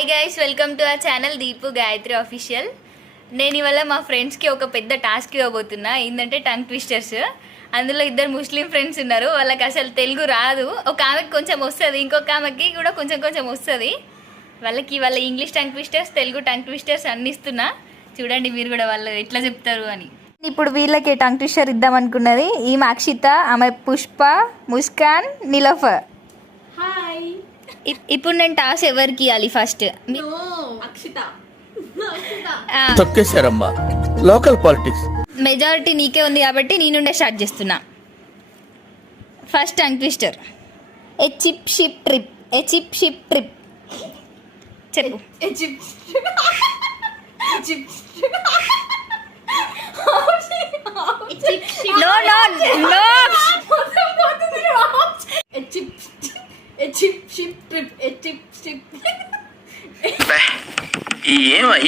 Hi guys, welcome to our channel Deepu Gayatri official. నేను ఇవాళ మా ఫ్రెండ్స్కి ఒక పెద్ద టాస్క్ ఇవ్వబోతున్నా. ఏంటంటే టంగ్ ట్విస్టర్స్. అందులో ఇద్దరు ముస్లిం ఫ్రెండ్స్ ఉన్నారు. వాళ్ళకి అసలు తెలుగు రాదు. ఒక ఆమెకి కొంచెం వస్తుంది, ఇంకొక ఆమెకి కూడా కొంచెం కొంచెం వస్తుంది. వాళ్ళ English tongue twisters, Telugu tongue twisters అన్ని ఇస్తున్నా. చూడండి మీరు కూడా వాళ్ళు ఎట్లా చెప్తారు అని. ఇప్పుడు వీళ్ళకి టంగ్ ట్విస్టర్ ఇద్దాం అనుకున్నది. ఈమె అక్షిత, ఆమె పుష్ప, ముస్కాన్, నిలోఫర్. హాయ్. ఇప్పుడు నేను టాస్ ఎవరికి ఇవ్వాలి? ఫస్ట్ అక్షిత. తొక్కేశారమ్మా లోకల్ పాలిటిక్స్. మెజారిటీ నీకే ఉంది కాబట్టి నీ నుండే స్టార్ట్ చేస్తున్నా. First tongue twister. A chip ship trip. A chip ship trip చెప్పు. No no no.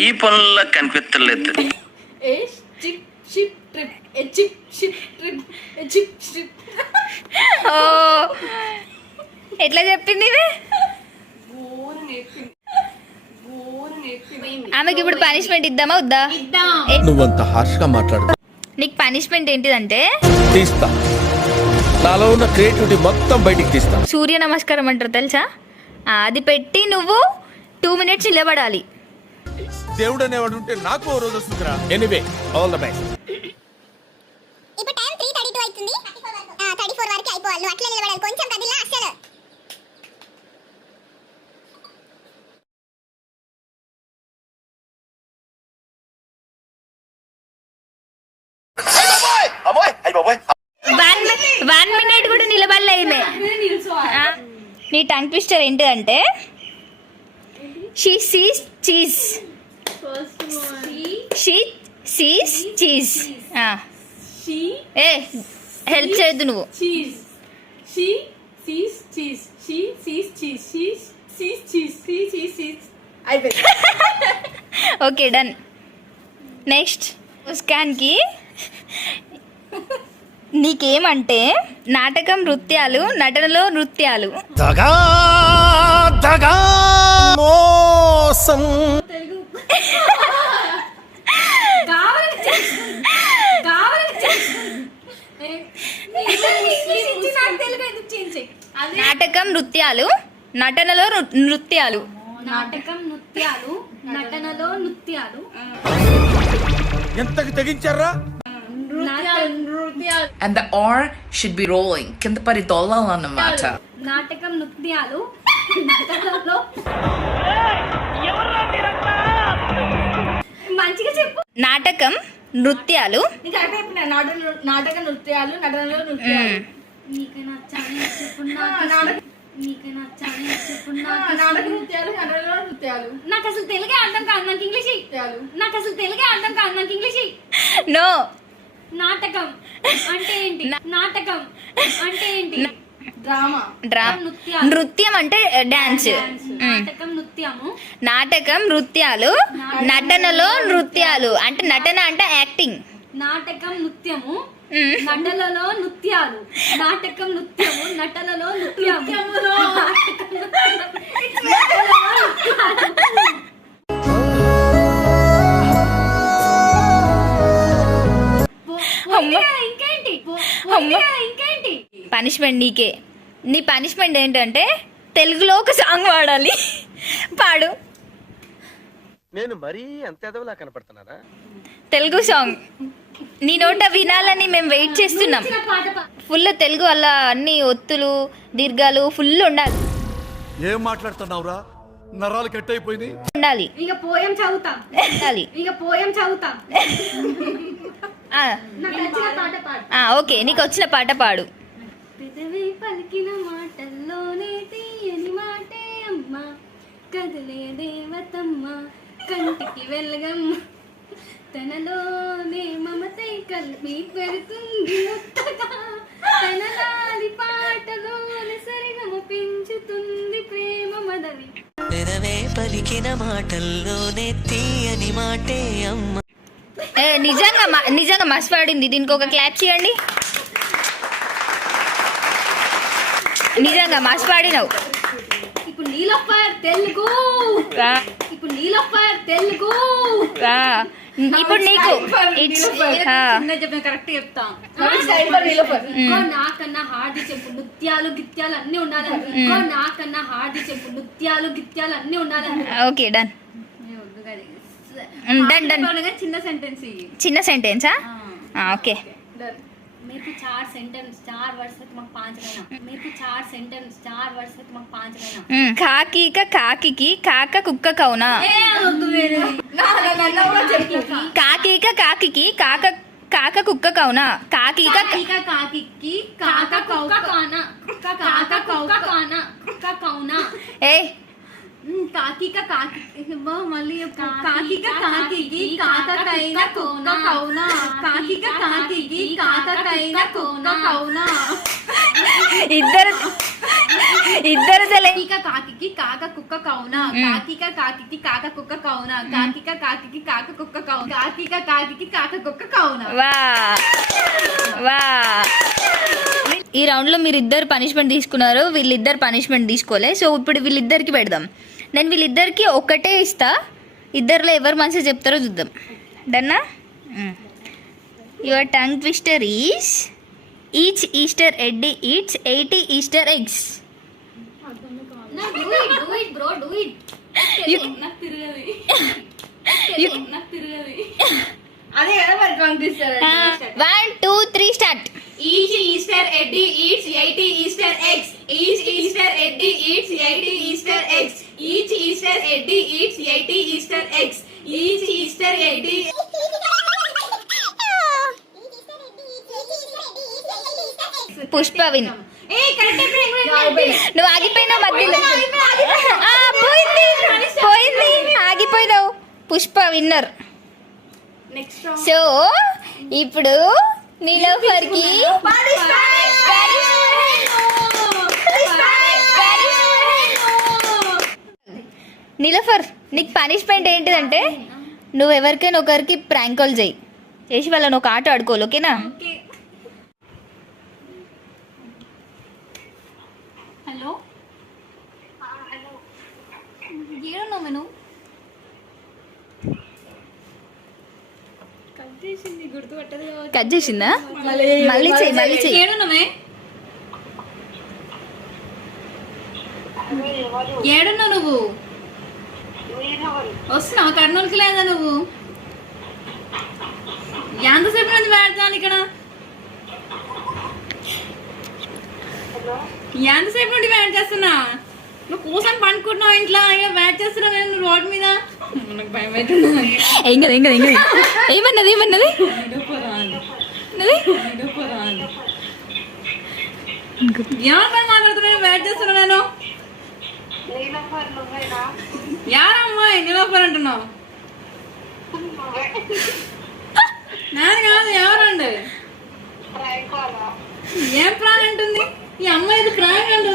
ఈ పనుల్లో కనిపించలేదు. ఓ, ఎట్లా చెప్పింది ఇవి? ఆమెకి ఇప్పుడు పనిష్మెంట్ ఇద్దామా వద్దా? నువ్వంత హార్ష్ గా మాట్లాడు. నీకు పనిష్మెంట్ ఏంటిదంటే తీస్తా, నాలో ఉన్న క్రియేటివిటీ మొత్తం బయటికి తీస్తా. సూర్య నమస్కారం అంటారు తెలుసా? అది పెట్టి నువ్వు 2 minutes నిలబడాలి. దేవుడు అనేవాడు ఉంటే నాకు ఓ రోజు వస్తుందిరా. Anyway, all the best. ఇప్పుడు టైం 3:32 అవుతుంది. 34 వరకు అయిపోవాలి. నువ్వు అట్లా నిలబడాలి, కొంచెం కదిలా అసలు. వన్ మినిట్ కూడా నిలబడలే. నీ టంగ్ ట్విస్టర్ ఏంటిదంటే she Cs cheese. She Cs cheese. A help చేయొద్దు నువ్వు. Okay done. నెక్స్ట్ ముస్కాన్కి నీకేమంటే నాటకం, నృత్యాలు, నటనలో నృత్యాలు. మోసం. నాటకం, నృత్యాలు, నటనలో నృత్యాలు. నాటకం, నృత్యాలు, నటనలో నృత్యాలు. ఎంతకి తెగించారా? And the R should be rolling. కింద పడి దొల్లాలన్నమాట. నాటకం, నృత్యాలు, నటనలో. మంచిగా చెప్పు. నాటకం, నృత్యాలు. నాటక నృత్యాలు, నటనలో నృత్యాలు. నీకు నచ్చాలి చెప్పు. నీకు నచ్చాలి చెప్పు. నాటక నృత్యాలు, నటనలో నృత్యాలు. నాకు అసలు తెలుగే అర్థం కాదు, నాకు ఇంగ్లీష్. నాకు అసలు తెలుగే అర్థం కాదు, నాకు ఇంగ్లీష్. నో. నాటకం అంటే ఏంటి? నాటకం అంటే ఏంటి? డ్రామా. నృత్యం అంటే డాన్స్. నాటకం, నృత్యము. నాటకం, నృత్యాలు, నటనలో నృత్యాలు అంటే నటన అంటే యాక్టింగ్. నాటకం, నృత్యము, నటనలో నృత్యాలు. నాటకం, నృత్యము, నటనలో నృత్యము. ఇంకేంటి పనిష్మెంట్ నీకే. నీ పనిష్మెంట్ ఏంటంటే తెలుగులో ఒక సాంగ్ పాడాలి. పాడు. నేను మరీ అంత ఎదవలా కనపడుతున్నారా? తెలుగు సాంగ్ నీ నోట వినాలని మేము వెయిట్ చేస్తున్నాం. ఫుల్ తెలుగు వల్ల అన్ని ఒత్తులు, దీర్ఘాలు ఫుల్ ఉండాలి. ఏం మాట్లాడుతున్నావురా? నరాలు కట్ అయిపోయింది. ఉండాలి. ఇక పోయం చదువుతా. ఉండాలి. ఇక పోయం చదువుతా. ఓకే, నీకు వచ్చిన పాట పాడు. పెదవి పలికిన మాటల్లోనే తీయని మాటే అమ్మ, కదలే దేవతమ్మ, కంటికి వెలగమ్మ, తనలోనే మమతై కలిపి పెడుతుంది ముత్తగా, తనలాలి పాటలోనే సరిగమ పెంచుతుంది ప్రేమ మదవి. పెదవే పలికిన మాటల్లోనే తీయని మాటే అమ్మ. నిజంగా మస్తు పాడింది. దీనికి ఒక క్లాప్ చేయండి. నిజంగా మస్తు పాడినావు. ఇప్పుడు నీలోఫర్ తెలుగు రా ఇప్పుడు నీలోఫర్ తెలుగు రా ఇప్పుడు నీకు ఇట్స్ కరెక్ట్ చెప్తా Mm. ఇంకో నాకన్నా హార్డ్ చెప్పు నృత్యాలు గిత్యాలు అన్ని ఉండాలని ఇంకో నాకన్నా హార్డ్ చెప్పు నృత్యాలు గిత్యాలు అన్ని ఉండాలని ఓకే డన్ డన్ డన్ చిన్న సెంటెన్స్ చిన్న సెంటెన్సా ఓకే मेरे को 4 सेंटेंस 4 वर्ड से तुमको 5 लेना मेरे को 4 सेंटेंस 4 वर्ड से तुमको 5 लेना కాకిక కాకికి కాక కుక్క కౌనా కాకిక కాకికి కాక కాక కుక్క కౌనా కాకిక కాకి కాక కౌక కానా కాక కౌక కానా కౌనా ఏ కాకి మళ్ళీ కాకి కాకకైనా కుక్క కౌనా కాకి కాకకైనా కుక్క కౌనా ఇద్దరు తలే కాకి కాక కుక్క కౌనా కాకి కాక కుక్క కౌనా కాకి కాక కుక్క కౌనా కాకి కాక కుక్క కౌనా వా వా ఈ రౌండ్ లో మీరు ఇద్దరు పనిష్మెంట్ తీసుకున్నారు, వీళ్ళిద్దరు పనిష్మెంట్ తీసుకోలే. సో ఇప్పుడు వీళ్ళిద్దరికి పెడదాం. నేను వీళ్ళిద్దరికి ఒకటే ఇస్తా, ఇద్దరిలో ఎవరు మంచిగా చెప్తారో చూద్దాం. డన్నా? Your tongue twister is each Easter Eddie eats 80 Easter eggs. do it bro do it నాకు తిరగది అదే కదా మరి పంపిస్తారు 1 2 3 start. Each Easter Eddie eats 80 Easter eggs each Easter Eddie eats 80 Easter eggs each Easter Eddie eats 80 Easter eggs each Easter Eddie Pushpa win. ఏ correct నువ్వు ఆగిపోయినావు మధ్యలో. పోయింది పోయింది, ఆగిపోయినావు. పుష్ప విన్నర్. నెక్స్ట్ సో ఇప్పుడు నీలోఫర్కి నీలోఫర్ నీకు పనిష్మెంట్ ఏంటిదంటే నువ్వు ఎవరికైనా ఒకరికి ప్రాంక్ కాల్ చేయి, చేసి వాళ్ళని ఒక ఆట ఆడుకోవాలి. ఓకేనా? హలో ఏడున్నావు నేను కట్ చేసిందా? మళ్ళీ చెయ్యి మళ్ళీ చెయ్యి. ఏడున్నావే ఏడున్నావు నువ్వు? వస్తున్నావు కర్నూలుకి లేదా నువ్వు? ఎంతసేపు నుంచి పెడతాను ఇక్కడ? ఎంతసేపు నుండి వెయిట్ చేస్తున్నా? నువ్వు కూర్చొని పండుకుంటున్నావు ఇంట్లో, వెయిట్ చేస్తున్నావు నేను రోడ్ మీద. నాకు భయం అవుతుంది. ఏం కదా ఏం కదా ఏం కదా. ఏమన్నది ఏమన్నది ఎవరి పని మాట్లాడుతున్నా? వెయిట్ చేస్తున్నా నేను. యారమ్మాయి నిలోఫర్ అంటున్నావు? నాది కాదు, ఎవరండి? ఏం ప్రాణం అంటుంది ఈ అమ్మాయి? ఇది ప్రాణం అంటుంది.